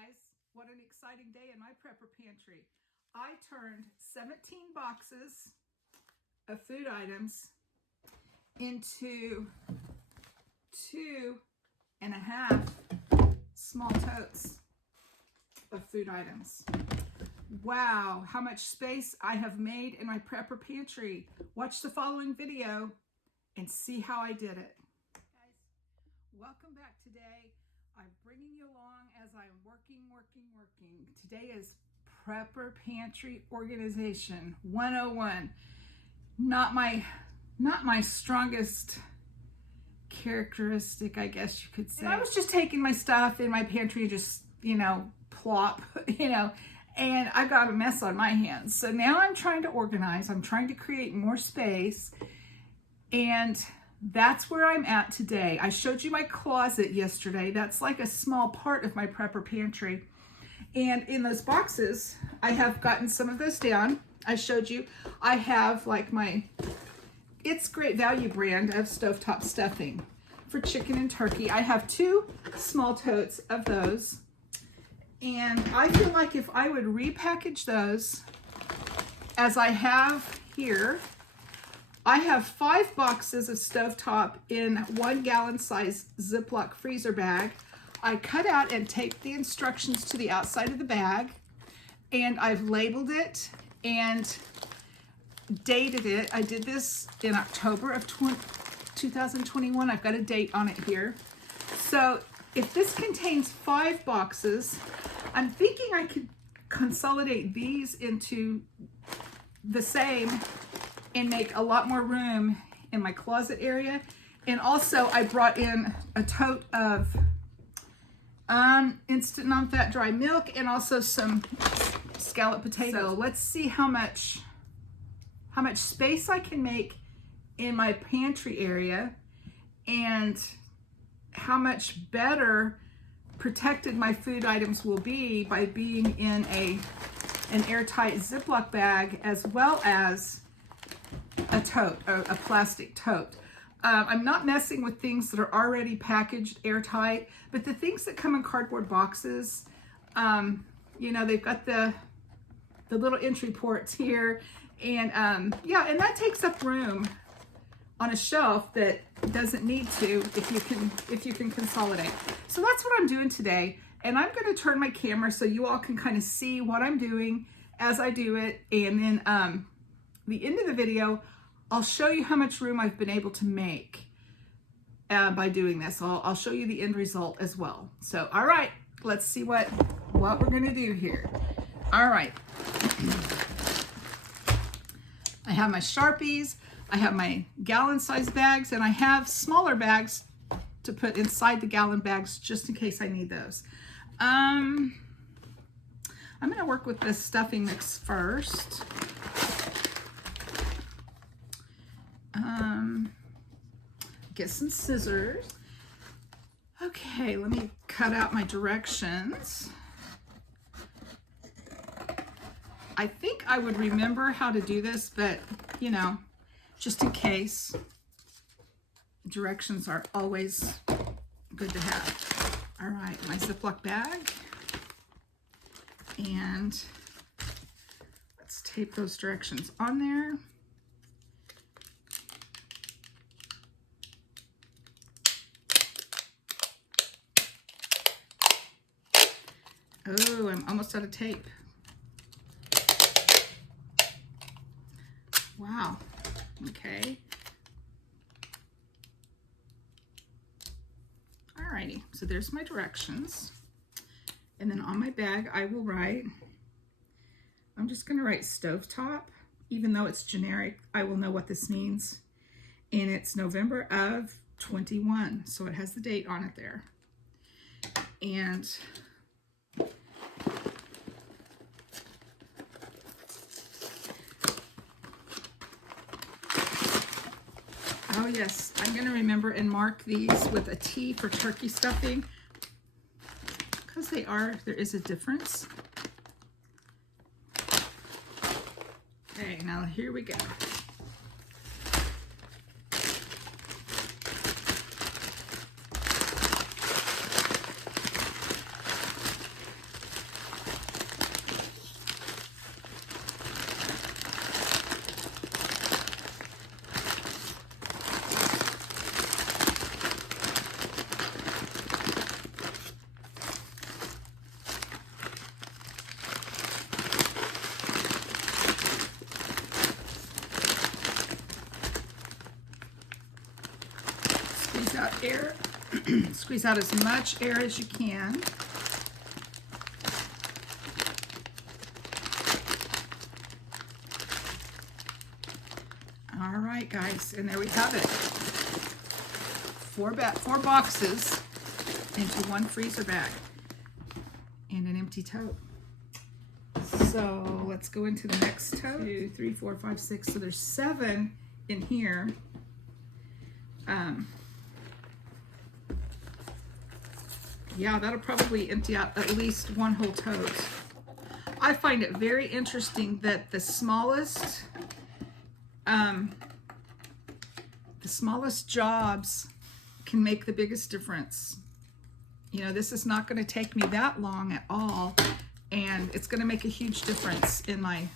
guys, what an exciting day in my prepper pantry. I turned 17 boxes of food items into 2.5 small totes of food items. Wow, how much space I have made in my prepper pantry. Watch the following video and see how I did it. Guys, welcome back today. I'm bringing you along as I'm working. Today is Prepper Pantry Organization 101. Not my strongest characteristic, I guess you could say. And I was just taking my stuff in my pantry and just, plop, and I got a mess on my hands. So now I'm trying to organize. I'm trying to create more space, and that's where I'm at today. I showed you my closet yesterday. That's like a small part of my prepper pantry. And in those boxes, I have gotten some of those down. I showed you. I have like my It's Great Value brand of stovetop stuffing for chicken and turkey. I have 2 small totes of those. And I feel like if I would repackage those as I have here, I have 5 boxes of stovetop in 1 gallon size Ziploc freezer bag. I cut out and taped the instructions to the outside of the bag, and I've labeled it and dated it. I did this in October of 2021. I've got a date on it here. So if this contains 5 boxes, I'm thinking I could consolidate these into the same and make a lot more room in my closet area. And also I brought in a tote of instant non-fat dry milk and also some scalloped potatoes. So let's see how much space I can make in my pantry area and how much better protected my food items will be by being in an airtight Ziploc bag as well as a tote, a plastic tote. I'm not messing with things that are already packaged airtight, but the things that come in cardboard boxes, they've got the little entry ports here, and and that takes up room on a shelf that doesn't need to if you can consolidate. So that's what I'm doing today, and I'm going to turn my camera so you all can kind of see what I'm doing as I do it, and then the end of the video, I'll show you how much room I've been able to make by doing this. I'll show you the end result as well. So, all right, let's see what we're gonna do here. All right. I have my Sharpies, I have my gallon size bags, and I have smaller bags to put inside the gallon bags just in case I need those. I'm gonna work with this stuffing mix first. Get some scissors. Okay, let me cut out my directions. I think I would remember how to do this, but just in case, directions are always good to have. All right, my Ziploc bag, and let's tape those directions on there. Oh, I'm almost out of tape. Wow. Okay. Alrighty, so there's my directions. And then on my bag, I will write, I'm just gonna write stovetop. Even though it's generic, I will know what this means. And it's November of 21, so it has the date on it there. And oh yes, I'm going to remember and mark these with a T for turkey stuffing because there is a difference. Okay, now here we go. Squeeze out as much air as you can. All right, guys, and there we have it. Four boxes into one freezer bag and an empty tote. So let's go into the next tote. 2, 3, 4, 5, 6. So there's 7 in here. Yeah, that'll probably empty out at least one whole tote. I find it very interesting that the smallest jobs can make the biggest difference. You know, this is not going to take me that long at all, and it's going to make a huge difference in my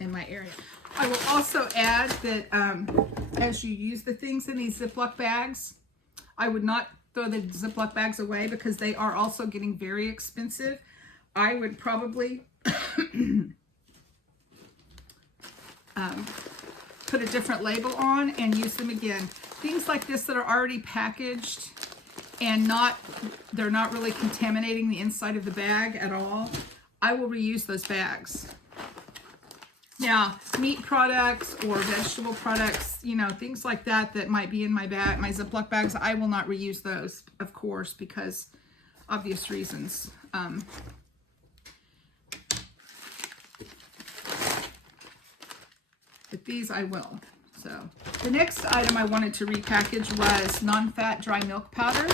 area. I will also add that as you use the things in these Ziploc bags, I would not throw the Ziploc bags away because they are also getting very expensive. I would probably put a different label on and use them again. Things like this that are already packaged and they're not really contaminating the inside of the bag at all, I will reuse those bags. Now, meat products or vegetable products, you know, things like that that might be in my bag, my Ziploc bags, I will not reuse those, of course, because obvious reasons. But these I will. So the next item I wanted to repackage was non-fat dry milk powder.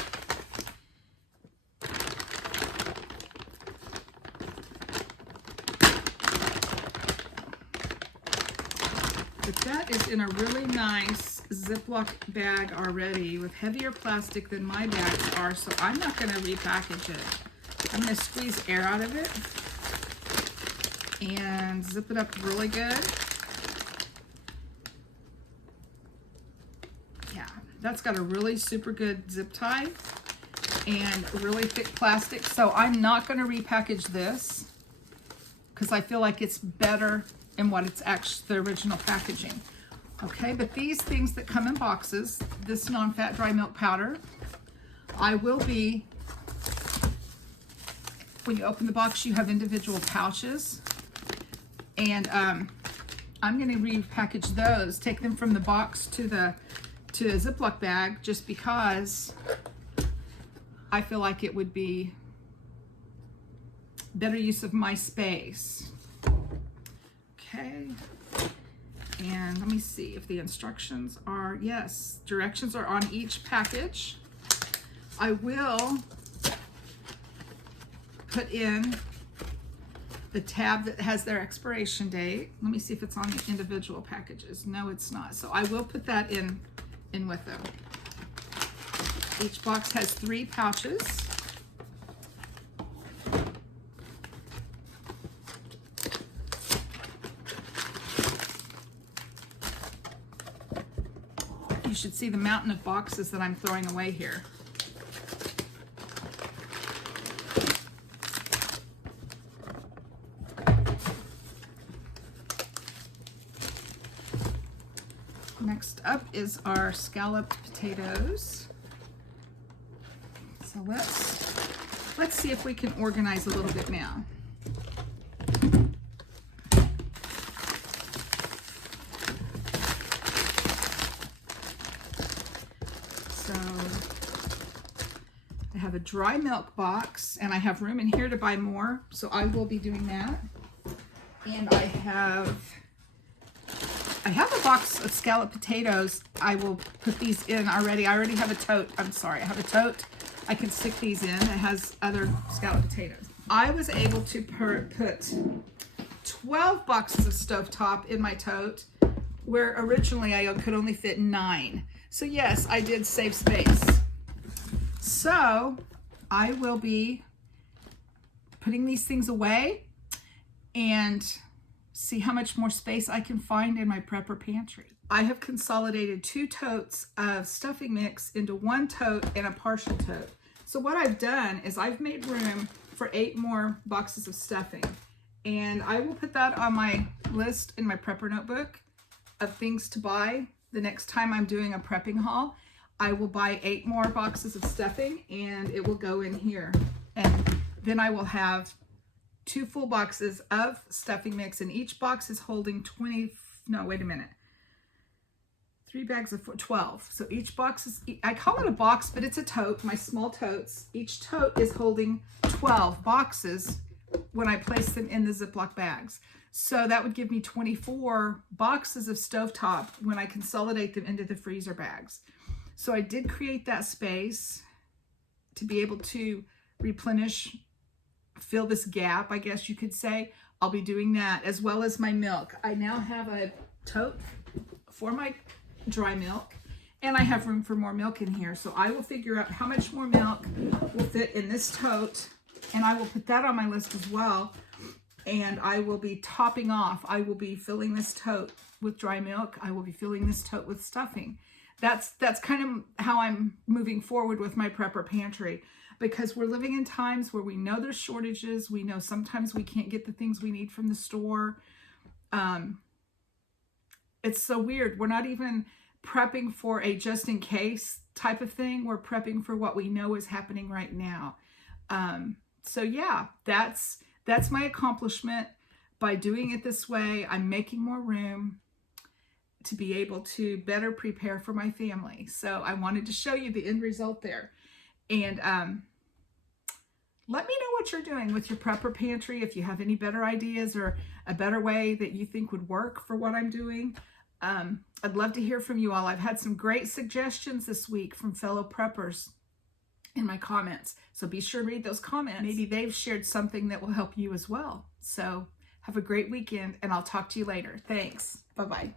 But that is in a really nice Ziploc bag already with heavier plastic than my bags are, so I'm not going to repackage it. I'm going to squeeze air out of it and zip it up really good. Yeah, that's got a really super good zip tie and really thick plastic, so I'm not going to repackage this because I feel like it's better in what it's actually the original packaging. Okay, but these things that come in boxes, this non-fat dry milk powder, I will be, when you open the box, you have individual pouches, and I'm going to repackage those, take them from the box to a Ziploc bag, just because I feel like it would be better use of my space. Okay, and let me see if the instructions are, yes, directions are on each package. I will put in the tab that has their expiration date. Let me see if it's on the individual packages. No, it's not. So I will put that in with them. Each box has 3 pouches. You should see the mountain of boxes that I'm throwing away here. Next up is our scalloped potatoes. So let's see if we can organize a little bit now. So I have a dry milk box, and I have room in here to buy more, so I will be doing that. And I have a box of scalloped potatoes. I will put these in already. I already have a tote. I'm sorry, I have a tote. I can stick these in. It has other scalloped potatoes. I was able to put 12 boxes of stovetop in my tote, where originally I could only fit 9. So yes, I did save space. So I will be putting these things away and see how much more space I can find in my prepper pantry. I have consolidated 2 totes of stuffing mix into 1 tote and a partial tote. So what I've done is I've made room for 8 more boxes of stuffing, and I will put that on my list in my prepper notebook of things to buy the next time I'm doing a prepping haul. I will buy 8 more boxes of stuffing and it will go in here. And then I will have 2 full boxes of stuffing mix, and each box is holding 3 bags of 12. So each box is, I call it a box, but it's a tote, my small totes. Each tote is holding 12 boxes when I place them in the Ziploc bags. So that would give me 24 boxes of stovetop when I consolidate them into the freezer bags. So I did create that space to be able to replenish, fill this gap, I guess you could say. I'll be doing that, as well as my milk. I now have a tote for my dry milk, and I have room for more milk in here. So I will figure out how much more milk will fit in this tote, and I will put that on my list as well. And I will be topping off. I will be filling this tote with dry milk. I will be filling this tote with stuffing. That's kind of how I'm moving forward with my prepper pantry, because we're living in times where we know there's shortages. We know sometimes we can't get the things we need from the store. It's so weird. We're not even prepping for a just in case type of thing. We're prepping for what we know is happening right now. So yeah, that's my accomplishment. By doing it this way, I'm making more room to be able to better prepare for my family. So I wanted to show you the end result there. And let me know what you're doing with your prepper pantry, if you have any better ideas or a better way that you think would work for what I'm doing. I'd love to hear from you all. I've had some great suggestions this week from fellow preppers in my comments. So be sure to read those comments. Maybe they've shared something that will help you as well. So have a great weekend, and I'll talk to you later. Thanks. Bye-bye.